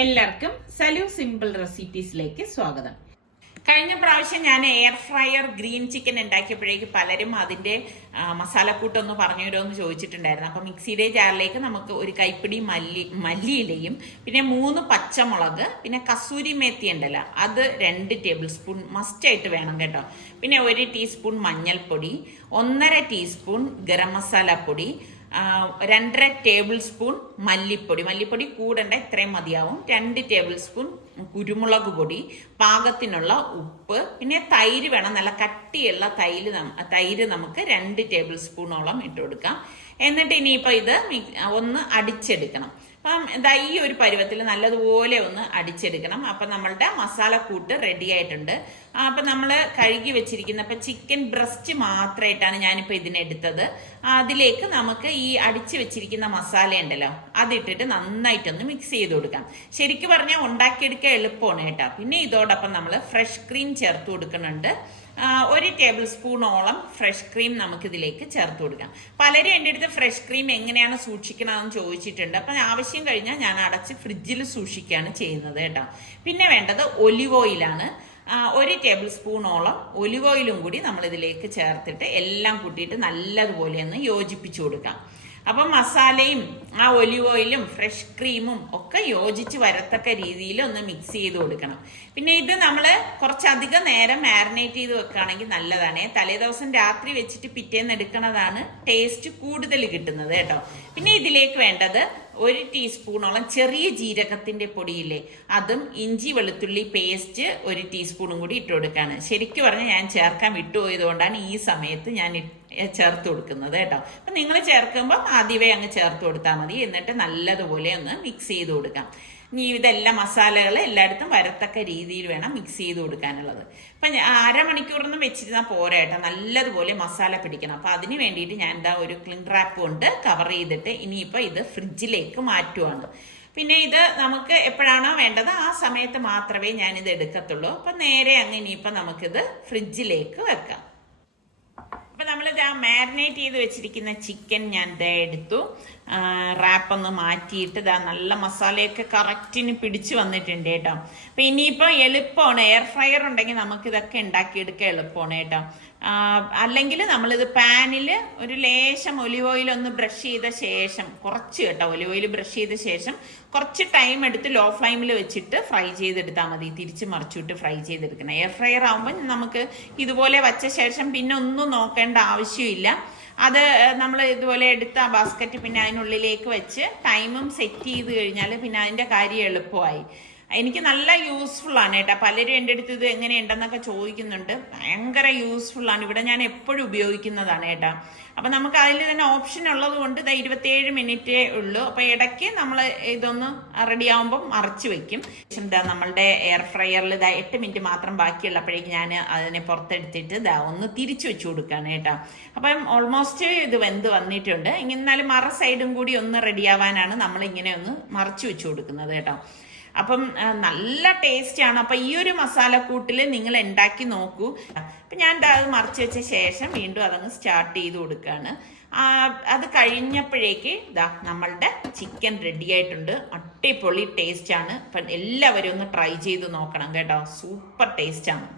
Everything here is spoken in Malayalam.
എല്ലാവർക്കും സലു സിമ്പിൾ റെസിപ്പീസിലേക്ക് സ്വാഗതം. കഴിഞ്ഞ പ്രാവശ്യം ഞാൻ എയർ ഫ്രയർ ഗ്രീൻ ചിക്കൻ ഉണ്ടാക്കിയപ്പോഴേക്ക് പലരും അതിന്റെ മസാലക്കൂട്ടൊന്ന് പറഞ്ഞു തരുമെന്ന് ചോദിച്ചിട്ടുണ്ടായിരുന്നു. അപ്പൊ മിക്സിയുടെ ജാറിലേക്ക് നമുക്ക് ഒരു കൈപ്പിടി മല്ലിയിലയും പിന്നെ 3 പച്ചമുളക് പിന്നെ കസൂരി മേത്തി ഉണ്ടല്ലോ അത് 2 ടേബിൾ സ്പൂൺ മസ്റ്റ് ആയിട്ട് വേണം കേട്ടോ. പിന്നെ 1 ടീസ്പൂൺ മഞ്ഞൾപ്പൊടി, 1.5 ടീസ്പൂൺ ഗരം മസാല പൊടി, 2.5 ടേബിൾ സ്പൂൺ മല്ലിപ്പൊടി കൂടണ്ട, ഇത്രയും മതിയാവും. 2 ടേബിൾ സ്പൂൺ കുരുമുളക് പൊടി, പാകത്തിനുള്ള ഉപ്പ്, പിന്നെ തൈര് വേണം. നല്ല കട്ടിയുള്ള തൈര് നമുക്ക് 2 ടേബിൾ സ്പൂണോളം ഇട്ട് കൊടുക്കാം. എന്നിട്ട് ഇനിയിപ്പോ ഇത് ഒന്ന് അടിച്ചെടുക്കണം. അപ്പം എന്താ ഈ ഒരു പരുവത്തിൽ നല്ലതുപോലെ ഒന്ന് അടിച്ചെടുക്കണം. അപ്പൊ നമ്മളുടെ മസാലക്കൂട്ട് റെഡി ആയിട്ടുണ്ട്. അപ്പൊ നമ്മൾ കഴുകി വെച്ചിരിക്കുന്ന ഇപ്പൊ ചിക്കൻ ബ്രസ്റ്റ് മാത്രമായിട്ടാണ് ഞാനിപ്പോ ഇതിനെടുത്തത്. അതിലേക്ക് നമുക്ക് ഈ അടിച്ചു വെച്ചിരിക്കുന്ന മസാല ഉണ്ടല്ലോ അതിട്ടിട്ട് നന്നായിട്ടൊന്ന് മിക്സ് ചെയ്ത് കൊടുക്കാം. ശരിക്കും പറഞ്ഞാൽ ഉണ്ടാക്കിയെടുക്കാൻ എളുപ്പമാണ് കേട്ടോ. പിന്നെ ഇതോടൊപ്പം നമ്മൾ ഫ്രഷ് ക്രീം ചേർത്ത് കൊടുക്കുന്നുണ്ട്. 1 ടേബിൾ സ്പൂണോളം ഫ്രഷ് ക്രീം നമുക്ക് ഇതിലേക്ക് ചേർത്ത് കൊടുക്കാം. പലരും എൻ്റെ അടുത്ത് ഫ്രഷ് ക്രീം എങ്ങനെയാണ് സൂക്ഷിക്കണമെന്ന് ചോദിച്ചിട്ടുണ്ട്. അപ്പം ആവശ്യം കഴിഞ്ഞാൽ ഞാൻ അടച്ച് ഫ്രിഡ്ജിൽ സൂക്ഷിക്കുകയാണ് ചെയ്യുന്നത് കേട്ടോ. പിന്നെ വേണ്ടത് ഒലിവ് ഓയിലാണ്. 1 ടേബിൾ സ്പൂണോളം ഒലിവ് ഓയിലും കൂടി നമ്മൾ ഇതിലേക്ക് ചേർത്തിട്ട് എല്ലാം കൂട്ടിയിട്ട് നല്ലതുപോലെ ഒന്ന് യോജിപ്പിച്ചു കൊടുക്കാം. അപ്പം മസാലയും ആ ഒലിവ് ഓയിലും ഫ്രഷ് ക്രീമും ഒക്കെ യോജിച്ച് വരത്തക്ക രീതിയിൽ ഒന്ന് മിക്സ് ചെയ്ത് കൊടുക്കണം. പിന്നെ ഇത് നമ്മൾ കുറച്ചധികം നേരം മാരിനേറ്റ് ചെയ്ത് വെക്കുകയാണെങ്കിൽ നല്ലതാണ്. തലേദിവസം രാത്രി വെച്ചിട്ട് പിറ്റേന്ന് എടുക്കുന്നതാണ് ടേസ്റ്റ് കൂടുതൽ കിട്ടുന്നത് കേട്ടോ. പിന്നെ ഇതിലേക്ക് വേണ്ടത് 1 ടീസ്പൂണോളം ചെറിയ ജീരകത്തിന്റെ പൊടിയില്ലേ അതും, ഇഞ്ചി വെളുത്തുള്ളി പേസ്റ്റ് 1 ടീസ്പൂണും കൂടി ഇട്ട് കൊടുക്കാണ്. ശരിക്കും പറഞ്ഞാൽ ഞാൻ ചേർക്കാൻ വിട്ടുപോയതുകൊണ്ടാണ് ഈ സമയത്ത് ഞാൻ ചേർത്ത് കൊടുക്കുന്നത് കേട്ടോ. അപ്പൊ നിങ്ങൾ ചേർക്കുമ്പോൾ ആദ്യമേ അങ്ങ് ചേർത്ത് കൊടുത്താൽ മതി. എന്നിട്ട് നല്ലതുപോലെ ഒന്ന് മിക്സ് ചെയ്ത് കൊടുക്കാം. ഇനി ഇതെല്ലാം മസാലകൾ എല്ലായിടത്തും വരത്തക്ക രീതിയിൽ വേണം മിക്സ് ചെയ്ത് കൊടുക്കാനുള്ളത്. അപ്പൊ അരമണിക്കൂറൊന്നും വെച്ചിരുന്നാൽ പോരാ കേട്ടോ, നല്ലതുപോലെ മസാല പിടിക്കണം. അപ്പൊ അതിന് വേണ്ടിയിട്ട് ഞാൻ എന്താ ഒരു ക്ലിൻ റാപ്പ് കൊണ്ട് കവർ ചെയ്തിട്ട് ഇനിയിപ്പോ ഇത് ഫ്രിഡ്ജിലേക്ക് മാറ്റുവാണ്. പിന്നെ ഇത് നമുക്ക് എപ്പോഴാണോ വേണ്ടത് ആ സമയത്ത് മാത്രമേ ഞാൻ ഇത് എടുക്കത്തുള്ളൂ. അപ്പൊ നേരെ അങ്ങ് ഇനിയിപ്പോ നമുക്കിത് ഫ്രിഡ്ജിലേക്ക് വെക്കാം. അപ്പൊ നമ്മളിത് മാരിനേറ്റ് ചെയ്ത് വെച്ചിരിക്കുന്ന ചിക്കൻ ഞാൻ എടുത്തു. റാപ്പ് ഒന്ന് മാറ്റിയിട്ട് നല്ല മസാലയൊക്കെ കറക്റ്റിന് പിടിച്ചു വന്നിട്ടുണ്ട് കേട്ടോ. അപ്പൊ ഇനിയിപ്പോ എളുപ്പമാണ്. എയർ ഫ്രയർ ഉണ്ടെങ്കിൽ നമുക്ക് ഇതൊക്കെ ഉണ്ടാക്കിയെടുക്കാൻ എളുപ്പമാണ് കേട്ടോ. അല്ലെങ്കിൽ നമ്മളിത് പാനിൽ ഒരു ലേശം ഒലിവ് ഓയിൽ ഒന്ന് ബ്രഷ് ചെയ്ത ശേഷം, കുറച്ച് കേട്ടോ ഒലിവ് ഓയിൽ ബ്രഷ് ചെയ്ത ശേഷം കുറച്ച് ടൈം എടുത്ത് ലോ ഫ്ലെയിമിൽ വെച്ചിട്ട് ഫ്രൈ ചെയ്തെടുത്താൽ മതി. തിരിച്ച് മറിച്ചിട്ട് ഫ്രൈ ചെയ്തെടുക്കണം. എയർ ഫ്രയർ ആകുമ്പോൾ നമുക്ക് ഇതുപോലെ വച്ച ശേഷം പിന്നെ ഒന്നും നോക്കേണ്ട ആവശ്യമില്ല. അത് നമ്മൾ ഇതുപോലെ എടുത്ത ആ ബാസ്ക്കറ്റ് പിന്നെ അതിനുള്ളിലേക്ക് വെച്ച് ടൈമും സെറ്റ് ചെയ്ത് കഴിഞ്ഞാൽ പിന്നെ അതിൻ്റെ കാര്യം എളുപ്പമായി. എനിക്ക് നല്ല യൂസ്ഫുൾ ആണ് കേട്ടോ. പലരും എൻ്റെ അടുത്ത് ഇത് എങ്ങനെയുണ്ടെന്നൊക്കെ ചോദിക്കുന്നുണ്ട്. ഭയങ്കര യൂസ്ഫുൾ ആണ്. ഇവിടെ ഞാൻ എപ്പോഴും ഉപയോഗിക്കുന്നതാണ് കേട്ടോ. അപ്പൊ നമുക്ക് അതിൽ തന്നെ ഓപ്ഷൻ ഉള്ളത് കൊണ്ട് 27 മിനിറ്റേ ഉള്ളൂ. അപ്പൊ ഇടയ്ക്ക് നമ്മൾ ഇതൊന്ന് റെഡി ആകുമ്പോൾ മറച്ചു വെക്കും. നമ്മളുടെ എയർ ഫ്രയറിൽ 8 മിനിറ്റ് മാത്രം ബാക്കിയുള്ളപ്പോഴേക്ക് ഞാൻ അതിനെ പുറത്തെടുത്തിട്ട് ഒന്ന് തിരിച്ചു വെച്ചു കൊടുക്കുകയാണ് കേട്ടോ. അപ്പം ഓൾമോസ്റ്റ് ഇത് വെന്ത് വന്നിട്ടുണ്ട്. എന്നാലും മറ സൈഡും കൂടി ഒന്ന് റെഡി ആവാനാണ് നമ്മൾ ഇങ്ങനെ ഒന്ന് മറച്ചു വെച്ചു കൊടുക്കുന്നത് കേട്ടോ. അപ്പം നല്ല ടേസ്റ്റ് ആണ്. അപ്പൊ ഈ ഒരു മസാലക്കൂട്ടിൽ നിങ്ങൾ ഉണ്ടാക്കി നോക്കൂ. അപ്പൊ ഞാൻ അത് മറിച്ച് വെച്ച ശേഷം വീണ്ടും അതങ്ങ് സ്റ്റാർട്ട് ചെയ്ത് കൊടുക്കുകയാണ്. അത് കഴിഞ്ഞപ്പോഴേക്ക് നമ്മളുടെ ചിക്കൻ റെഡി ആയിട്ടുണ്ട്. അടിപൊളി ടേസ്റ്റ് ആണ്. അപ്പം എല്ലാവരും ഒന്ന് ട്രൈ ചെയ്ത് നോക്കണം കേട്ടോ. സൂപ്പർ ടേസ്റ്റ് ആണ്.